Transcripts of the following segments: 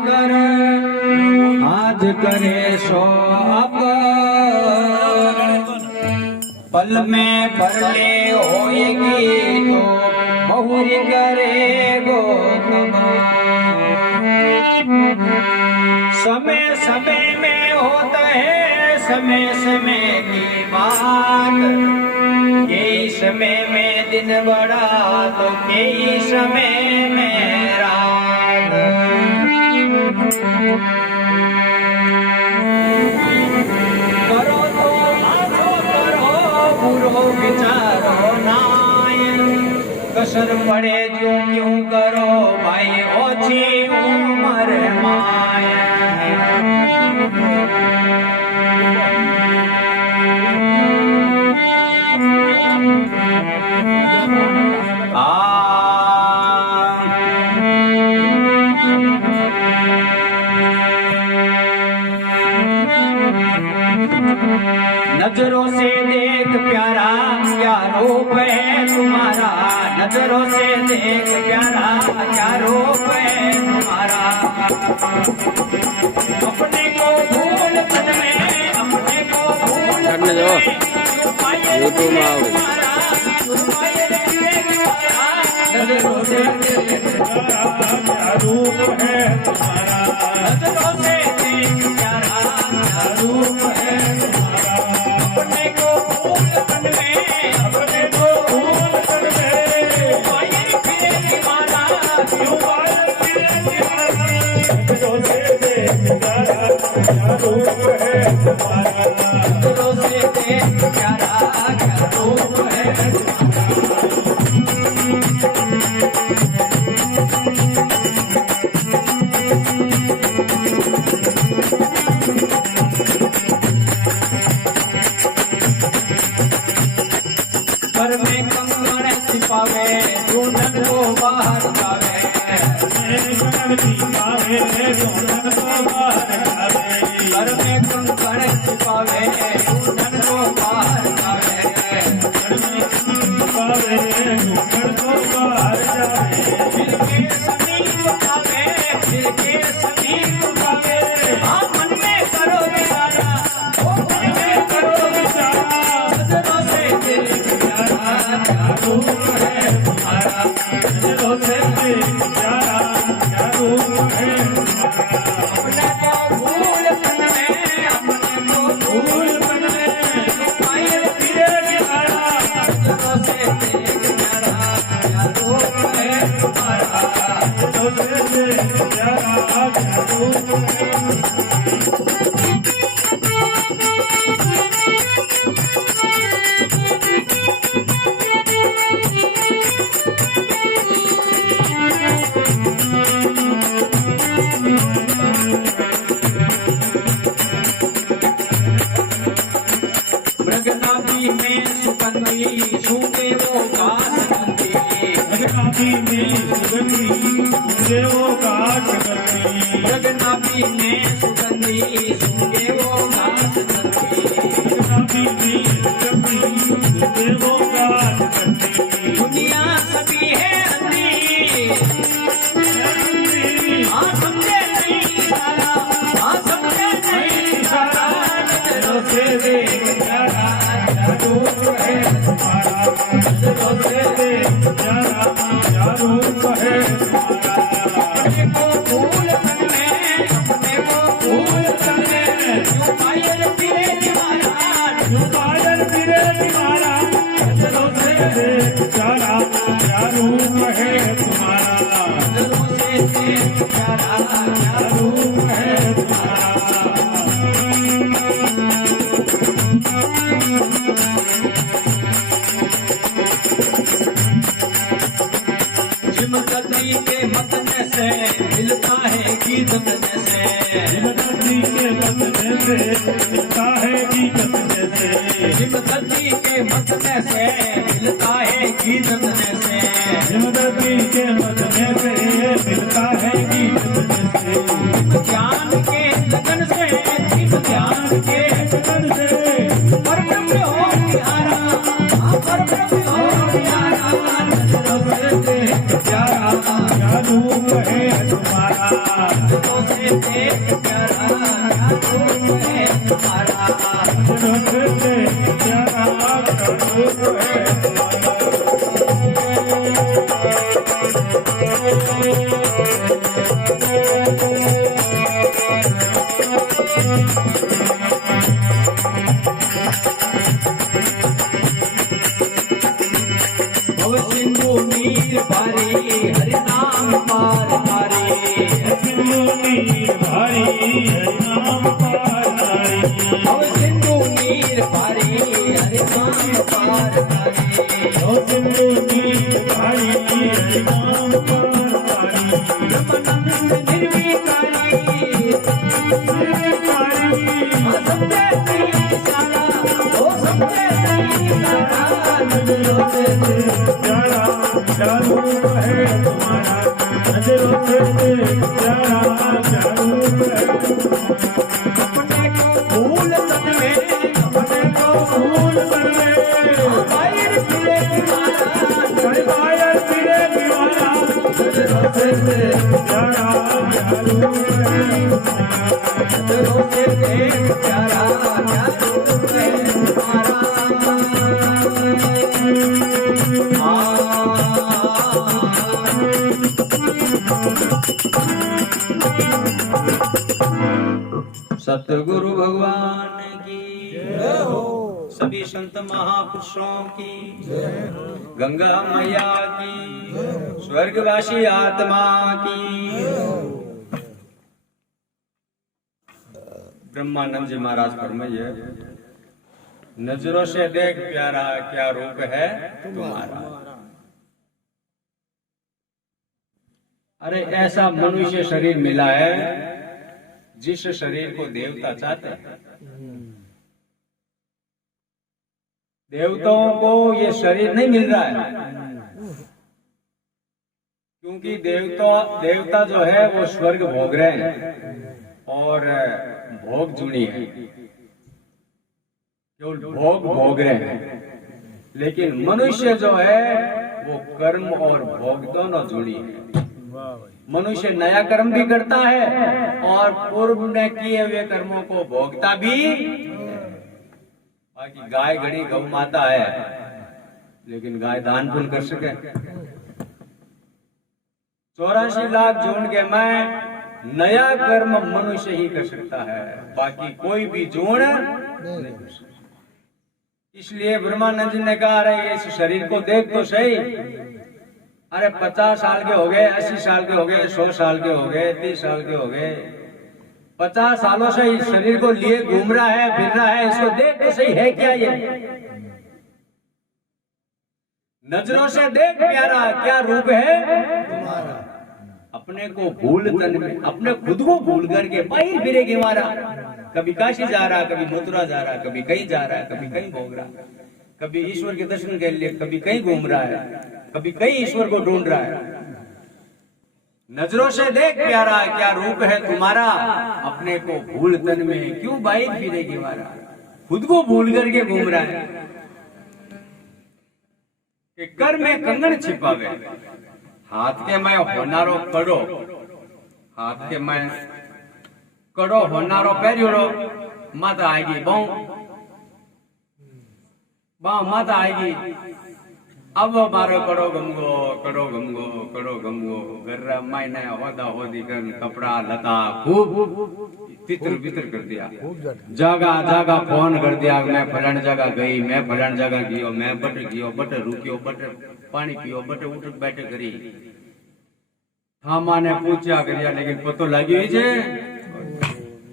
कर आज करे सो अब पल में भर ले होएगी तो बहुरी करेगो तब समय समय में होता है समय समय की बात यही समय में दिन बड़ा तो यही समय में रात करो तो आछो करो बुरो विचारो नाय कसर पड़े जो क्यों करो भाई ओछी उम्र माया नजरों से देख प्यारा क्या रूप है तुम्हारा नजरों से देख प्यारा क्या रूप है तुम्हारा अपने को भूल मन में अपने को भूल मन में यूट्यूब में आओ नजरों से देख प्यारा क्या रूप है तुम्हारा नजरों से देख प्यारा क्या रूप है अपने को भूल मन में अपने को भूल मन में वायर फिरे दीवाना क्यों वायर फिरे दीवाना नजरों से देख प्यारा क्या रूप है तुम्हारा नजरों से देख प्यारा क्या रूप है घर में कंगन छिपावे जूनन को बाहर जावे कंगन छिपावे जूनन को बाहर जावे घर में कंगन छिपावे जूनन को बाहर जावे घर में छिपावे जूनन को बाहर जावे फिर के समीप आवे फिर के समीप आवे हाँ मन में करो विचारा ओ मन में करो विचारा नजरों से देख क्या रूप है तुम्हारा नजरों से देख प्यारा क्या रूप है अपने को भूल मन में अपने को भूल मन में पायल फिरे दीवाना नजरों से देख प्यारा क्या रूप है तुम्हारा नजरों से देख प्यारा क्या रूप है मृगनाभि में सुगंधी सूखे वो घास गंदी मृगनाभि में सुगंधी सूखे वो घास गंदी मृगनाभि में सुगंधी सूखे वो घास गंदी मृगनाभि में सुगंधी सूखे वो घास गंदी दुनिया सभी है अंधी हाँ समझे नहीं सारा हाँ समझे नहीं सारा नजरों से देख प्यारा क्या रूप है तुम्हारा नजरों से देख प्यारा क्या रूप है तुम्हारा अपने को भूल मन में अपने को भूल मन में क्यों पायल फिरे दीवाना क्यों पायल फिरे दीवाना नजरों से देख प्यारा क्या रूप है तुम्हारा नजरों से देख प्यारा क्या रूप है तुम्हारा जिमगती के मतने से मिलता है गीत से जिमगती के मतने से मिलता है गीत से जिमगती के मतने से मिलता है गीत से जिमगती के मतने से मिलता है गीत से ज्ञान के लगन से ज्ञान के लगन से पर ब्रह्म हो प्यारा पर ब्रह्म हो प्यारा नजरों से देख प्यारा क्या रूप है तुम्हारा नजरों से देख प्यारा क्या रूप है तुम्हारा नजरों से देख प्यारा क्या रूप है सिंधु नीर भारी हरि नाम पार भारी सिंधु नीर भारी हरि नाम पार भारी सिंधु नीर भारी हरि नाम पार भारी सिंधु नीर भारी हरि नाम पार भारी ब्रह्मानंद निर्विकारी समझे सारा ओ समझे सारा नजरों से प्यारा क्या रूप है तुम्हारा नजरों से प्यारा क्या रूप है अपने को भूल तन में अपने को भूल तन में बाहर फिरे दीवाना बाहर फिरे दीवाना नजरों से प्यारा क्या रूप है नजरों से प्यारा क्या रूप है तुम्हारा सतगुरु भगवान की जय हो सभी संत महापुरुषों की जय हो गंगा मैया की स्वर्गवासी आत्मा की ब्रह्मानंद जी महाराज फरमाइए नजरों से देख प्यारा क्या रूप है तुम्हारा अरे ऐसा मनुष्य शरीर मिला है जिस शरीर को देवता चाहते हैं देवताओं को ये शरीर नहीं मिल रहा है क्योंकि देवता जो है वो स्वर्ग भोग रहे हैं और भोग जुड़ी है केवल भोग भोग रहे हैं लेकिन मनुष्य जो है वो कर्म और भोग दोनों जुड़ी है मनुष्य नया कर्म भी करता है और पूर्व में किए हुए कर्मों को भोगता भी बाकी गाय घड़ी गौ माता है लेकिन गाय दान पुण्य कर सके 84 लाख जोड़ के मैं नया कर्म मनुष्य ही कर सकता है बाकी कोई भी जोड़ नहीं कर सकता इसलिए ब्रह्मानंद जी ने कहा अरे इस शरीर को देख तो सही अरे 50 साल के हो गए 80 साल के हो गए 100 साल के हो गए 30 साल के हो गए 50 सालों से इस शरीर को लिए घूम रहा है फिर रहा है इसको देख तो सही है क्या ये नजरों से देख प्यारा क्या रूप है तुम्हारा अपने को भूल तन में अपने खुद को भूल करके बाहर फिरेगी मारा कभी काशी जा रहा कभी मथुरा जा रहा कभी कहीं जा रहा है कभी कहीं भोग रहा कभी ईश्वर के दर्शन के लिए कभी कहीं घूम रहा है कभी कहीं ईश्वर को ढूंढ रहा है नजरों से देख प्यारा क्या रूप है तुम्हारा अपने को भूल तन में क्यों बाहर फिरेगी मारा खुद को भूल करके घूम रहा है कि कर में कंगन छिपावे हाथ के मैं होनारो कड़ो हाथ के मैं कड़ो होनारो पेरियो माता आएगी बाँ माता आएगी अब मारो कड़ो गमगो गर्रा मायने होदा होदी कर कपड़ा लता खूब तितर बितर कर दिया जगह जगह फोन कर दिया मैं फलान जगह गई मैं फलान जगह गयो मैं बटर रुकियो बटर पानी पियो बटर उठ बैठे करी थामा ने पूछा करिया लेकिन पतो लगी जे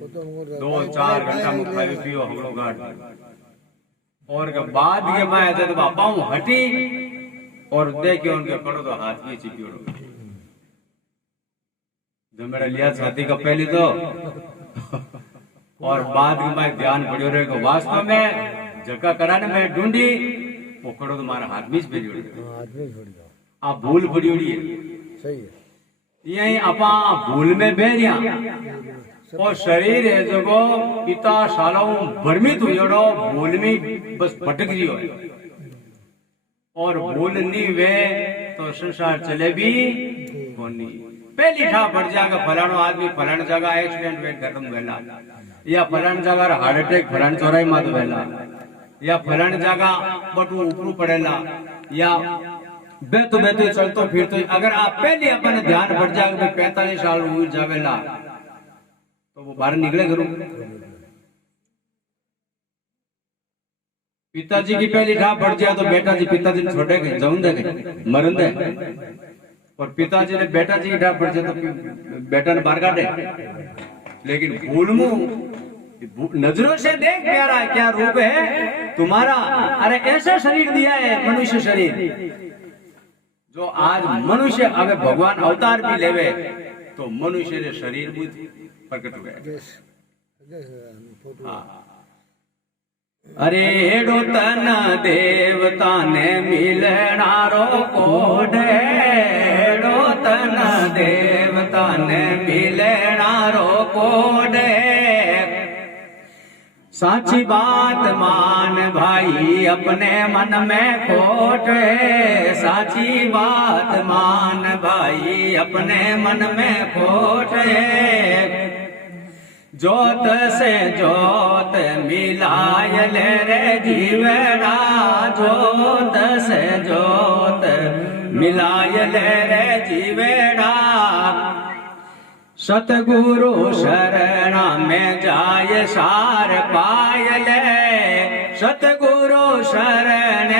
2-4 घंटा में खाई पियो हमलो गाड़ और के बाद के मैं जब पाऊं हटी और देखियो उनके कड़ो तो हाथ की चिपियो जो मेरा लिया छाती का पहले तो और बाद में मैं ध्यान पड़ियो रहे को वास्तव में जगह कराने में ढूंढी वो कड़ो तुम्हारा हाथ में आप भूल पड़ी उड़ी है सही है यही अपा भूल में बेरिया और शरीर है जो पिता सालों भ्रमित हुई भूल में बस भटक रही हो और भूल नहीं वे तो संसार चले भी कोनी पहली ठा पड़ जाएगा फलानो आदमी फलान जगह एक्सीडेंट वेट खत्म वेला, या फलान जगह हार्ट अटैक फलान चौराई मात वेला, या फलान जगह बटू ऊपरू पड़ेला, या बेतो बेतो चलतो फिरतो। अगर आप पहले अपन ध्यान बढ़ जाएगा 45 साल हुई जावेला तो वो बाहर निकले घरों। पिताजी की पहली ठा बढ़ जाए तो बेटा जी पिताजी ने छोड़े गए जाऊं देंगे मरन दे, और पिताजी ने बेटा जी की ठा बढ़ जाए तो बेटा ने बाहर काटे। लेकिन भूलमू नजरों से देख प्यारा क्या रूप है तुम्हारा। अरे ऐसा शरीर दिया है मनुष्य शरीर, जो आज मनुष्य अगर भगवान अवतार भी लेवे तो मनुष्य के शरीर भी प्रकट हुए। अरे हेडो तन देवता ने मिलनारो कोड, हेडो तन देवता ने मिलनारो कोड। साची बात मान भाई अपने मन में खोट है, साची बात मान भाई अपने मन में खोट है। जोत से जोत मिलाय ले रे जीवड़ा, जोत से जोत मिलाय ले रे जीवड़ा। सतगुरु शरणा में जाय सार पाय ले, सतगुरु शरण।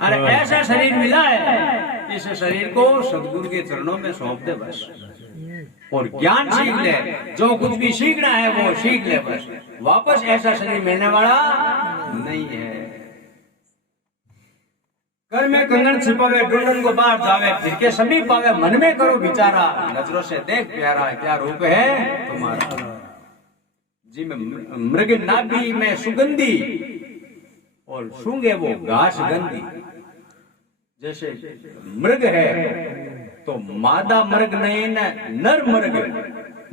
अरे ऐसा शरीर मिला है, इस शरीर को सतगुरु के चरणों में सौंप दे बस, और ज्ञान सीख ले। जो कुछ भी सीखना है वो सीख ले बस, वापस ऐसा शरीर मिलने वाला नहीं है। घर में कंगन छिपावे ढूंढन को बाहर जावे, फिर के सभी पावे मन में करो विचारा। नजरों से देख प्यारा क्या रूप है तुम्हारा। जी में मृग नाभि में सुगंधी और सूंघे वो घास गंदी। जैसे मृग है तो मादा मृग नहीं न नर मृग,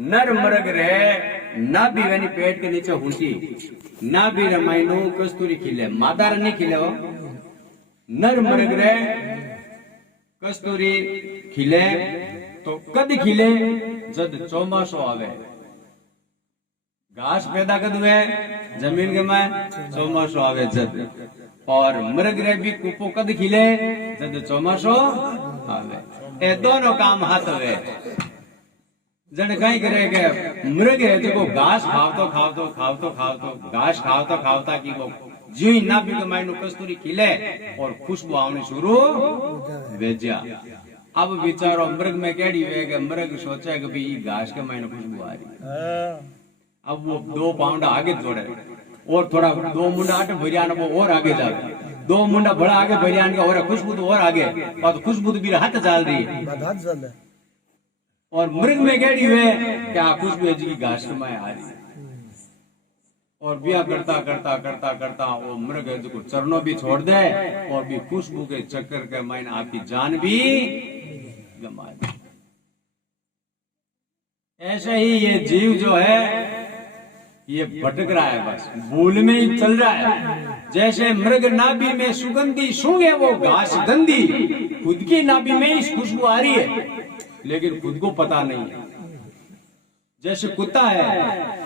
नर मृग रहे नाभि यानी पेट के नीचे हुंसी, नाभि रमाइनो कस्तूरी खिले, मादा नहीं खिले हो। नर मृग रे कस्तूरी खिले तो कद खिले जद चौमासो आवे। घास पैदा कद हुए जमीन के में चौमासो आवे जद, और मृग रे भी कुपो कद खिले जद चौमासो आवे। ए दोनों काम हाथ हुए। जन कहीं करे के मृग है जो घास खावतो खावतो खावतो खावतो घास खावता खावता की वो जी नाभि के मायनो कस्तूरी खिले और खुशबू आनी शुरू भेजा। अब विचारो मृग में केड़ी वे के मृग सोचे कि भाई घास के मायनो खुशबू आ रही। अब वो 2 पाउंड आगे जोड़े और थोड़ा 2 मुंडा आटे भरियान वो और आगे जाए, 2 मुंडा बड़ा आगे भरियान का और खुशबू तो और आगे, और खुशबू तो मेरा हाथ चल रही है। और मृग में केड़ी वे क्या खुशबू जी घास के माय आ रही। और बिया करता करता करता करता वो मृग है जो चरणों भी छोड़ दे और भी खुशबू के चक्कर के मायने आपकी जान भी गमा दे। ऐसे ही ये जीव जो है ये भटक रहा है, बस भूल में ही चल रहा है। जैसे मृग नाभि में सुगंधी सूंघे वो घास गंदी, खुद की नाभि में ही खुशबू आ रही है लेकिन खुद को पता नहीं है। जैसे कुत्ता है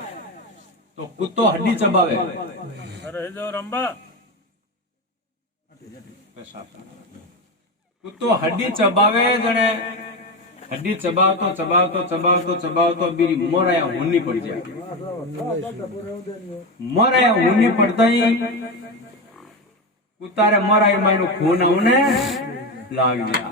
तो कुत्तो हड्डी चबावे, अरे जो रंबा कुत्तो हड्डी चबावे, जने हड्डी चबावतो चबावतो चबावतो चबावतो बीरी मोराया होनी पड़ जाए। मोराया होनी पड़ता ही कुत्तारे मोराई मायनो खून आउने लाग गया।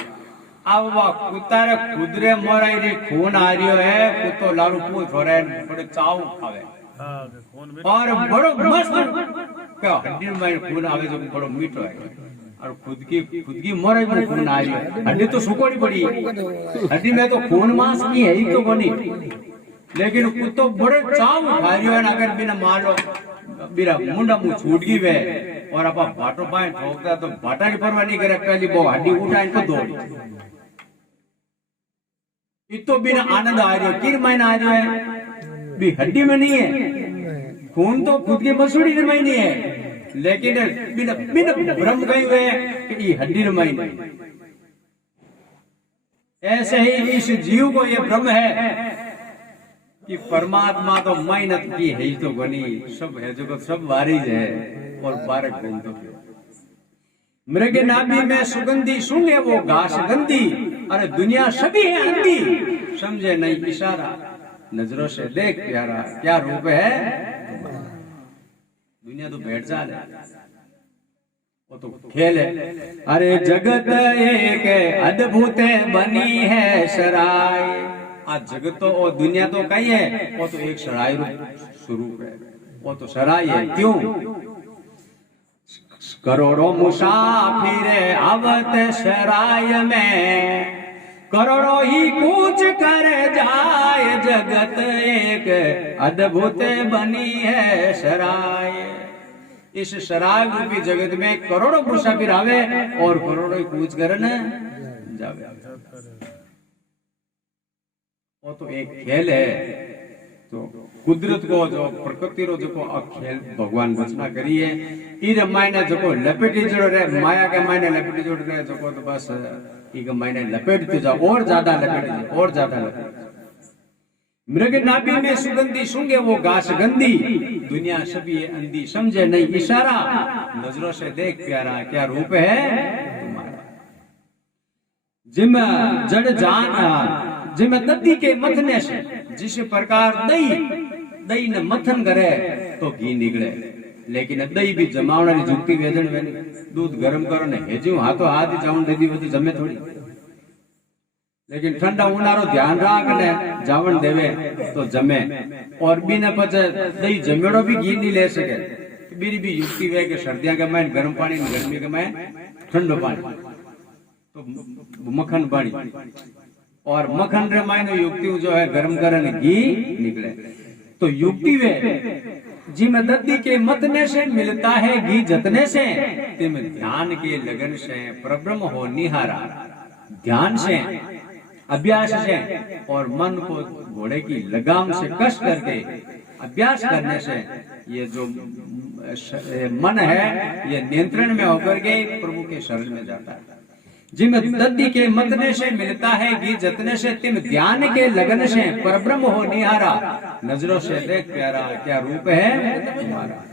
अब वह कुत्तारे खुदरे मोराई रे खून आ रियो है, कुत्तो लारू पूछ हो रहे बड़े चाव खावे और बड़ो मस्त क्या हड्डी में खून आवे जो बड़ो मीठो है। और खुद की मोराई में खून आ रही है, हड्डी तो सुकोड़ी पड़ी, हड्डी में तो खून मांस की है ही तो बनी, लेकिन कुत्तो बड़े चाव खा रियो है। अगर बिना मार लो बिना मुंडा मुंह छूट गई वे और आप भाटो पाए ठोकता तो भाटा की परवाह नहीं करे, पहली वो हड्डी उठा इनको दौड़ी। इतो बिना आनंद आ रही है, किर महीना आ रही है भी हड्डी में नहीं है, खून तो खुद की मसूड़ी में नहीं है, लेकिन बिना बिना भ्रम गई हुए कि हड्डी में नहीं। ऐसे ही इस जीव को ये भ्रम है कि परमात्मा तो मेहनत की है ही तो बनी, सब है जो सब वारिज है और बारक घूम तो मृग नाभि में सुगंधी सुने वो घास गंदी, अरे दुनिया सभी है अंधी, समझे नहीं इशारा, नजरों से देख प्यारा क्या रूप है। दुनिया तो बैठ जा है, वो तो खेल है। अरे जगत एक अद्भुत बनी है सराय, आज जगत तो और दुनिया तो कहीं है, वो तो एक सराय स्वरूप है, वो तो सराय है। क्यों? करोड़ों मुसाफिर आवत सराय में, करोड़ों ही कूच कर जाए, जगत एक अद्भुत बनी है सराय। इस सराय रूपी जगत में करोड़ों मुसाफिर आवे और करोड़ों ही कूच कर न जावे, वो तो एक खेल है। तो कुदरत को जो प्रकृति रो जो खेल भगवान रचना करी है, ई मायने जो लपेटी जोड़ रहे, माया के मायने लपेटी जोड़ रहे जो तो बस ई के मायने लपेटते जाओ, और ज्यादा लपेट और ज्यादा लपेट। मृग नाभि में सुगंधी सूंघे वो घास गंदी, दुनिया सभी अंधी, समझे नहीं इशारा, नजरों से देख प्यारा क्या रूप है तुम्हारा। जिम जड़ जान जिम दधी के मथने से, जिस प्रकार दही ने मथन करे तो घी निकले, लेकिन दही भी जमावना जुक्ति वेदन वेनी, दूध गरम करो ने हेजू हाथों हाथ जाऊन दे दी वो तो जमे थोड़ी, लेकिन ठंडा उनारो ध्यान राख ने जावन देवे तो जमे। और बिना पचे दही जमेड़ो भी घी नहीं ले सके, मेरी भी युक्ति वे के सर्दियां के मैं गर्म पानी, गर्मी के मैं ठंडो पानी, तो मक्खन पानी, और मक्खन रे मायने युक्ति जो है गर्म करने घी निकले। तो युक्ति वे जिम दद्दी के मतने से मिलता है घी जतने से, तिम ध्यान के लगन से परब्रह्म हो निहारा। ध्यान से, अभ्यास से और मन को घोड़े की लगाम से कस करके अभ्यास करने से ये जो मन है ये नियंत्रण में होकर के प्रभु के शरण में जाता है। जिम दद्दी के मतने से मिलता है घी जतने से, तिम ध्यान के लगन से परब्रह्म हो निहारा, नजरों से देख प्यारा क्या रूप है तुम्हारा।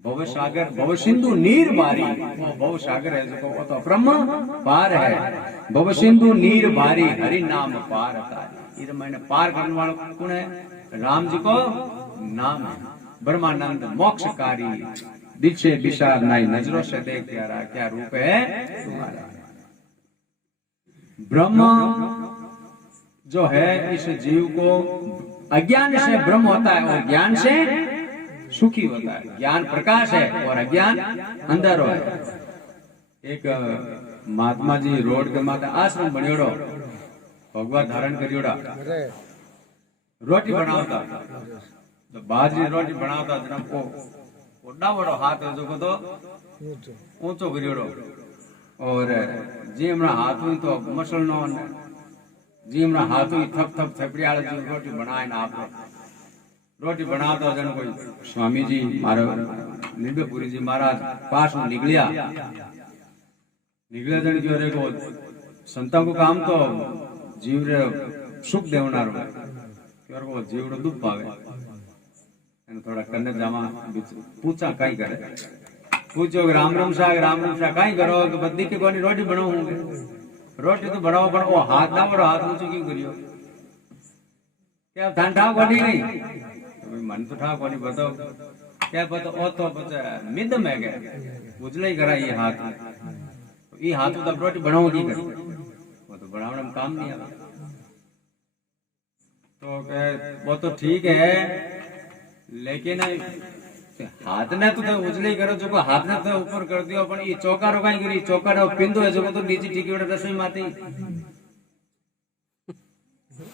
भव सागर भव सिंधु नीर बारी, वो भव सागर है जो वो तो ब्रह्म पार है। भव सिंधु नीर बारी, हरि नाम पार तारी, ये मैंने पार करने वाला कौन है? राम जी को नाम है। ब्रह्मानंद मोक्षकारी, दीक्षे विशाल नाई, नजरों से देख प्यारा क्या रूप है तुम्हारा। ब्रह्म जो है इस जीव को अज्ञान से ब्रह्म होता है और ज्ञान से सुखी होता है। ज्ञान प्रकाश है और अज्ञान अंधेरो है। एक महात्मा जी रोड के माथे आश्रम बनियोड़ो, भगवा धारण करियोड़ा, रोटी बनावता, तो बाजरी रोटी बनावता जरा को ओडा बड़ो हाथ है जो को तो ऊंचो करियोड़ो, और जी हमरा हाथ हुई तो मसलनो जी हमरा हाथ हुई थप थप थपड़ी आले जो रोटी बनाए ना आप रोटी बनाता जन कोई स्वामी जी मारो निंबेपुरी जी महाराज पास में निकलिया जन जो रे को संता को काम तो जीव रे सुख देवनारो क्यों को जीव रो दुख पावे, एने थोड़ा कन्ने जामा पूछा काई करे, पूछो राम राम शाह काई करो तो बद्दी के कोनी रोटी बनाऊंगे, रोटी तो बनाओ पर वो हाथ ना बड़ो हाथ ऊंचो क्यों करियो, क्या ठंडा कोनी नहीं मन तो ठा कोनी बताओ क्या पता ओ तो बचा मिद में गए उजले ही करा ये हाथ तो रोटी बनाओ की कर वो तो बनाने में काम नहीं आता, तो वो तो ठीक है लेकिन हाथ ने तो उजले ही करो जो हाथ ने तो ऊपर कर दियो पण ये चौकारो काई करी चौकारो पिंदो है जो तो नीचे टिकी वडे रसोई माथी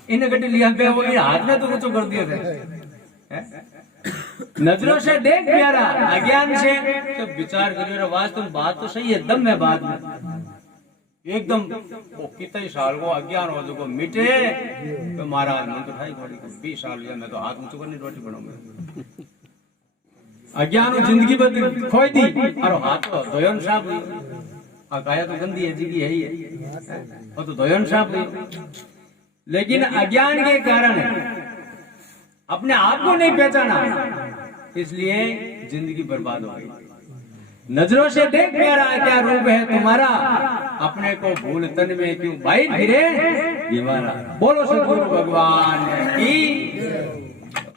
इन गटी लिया पे वो हाथ ने तो ऊंचो कर दियो थे। नजरों से देख प्यारा, अज्ञान से तो विचार करियो वास्तव बात तो सही है, दम है बात में एकदम वो कितने साल को अज्ञान हो जो मिटे तो महाराज मन तो ढाई 20 साल लिया मैं तो हाथ ऊंचो करने रोटी बनाऊंगा, अज्ञान जिंदगी बदल खोई दी और हाथ तो दोयन साहब काया तो गंदी है जी है ही है और तो धोयन साफ नहीं। लेकिन अज्ञान के कारण अपने आप को नहीं पहचाना, इसलिए जिंदगी बर्बाद हो गई। नजरों से देख प्यारा क्या रूप है तुम्हारा, अपने को भूल तन में क्यों भाई फिरे दीवारा। बोलो सतगुरु भगवान की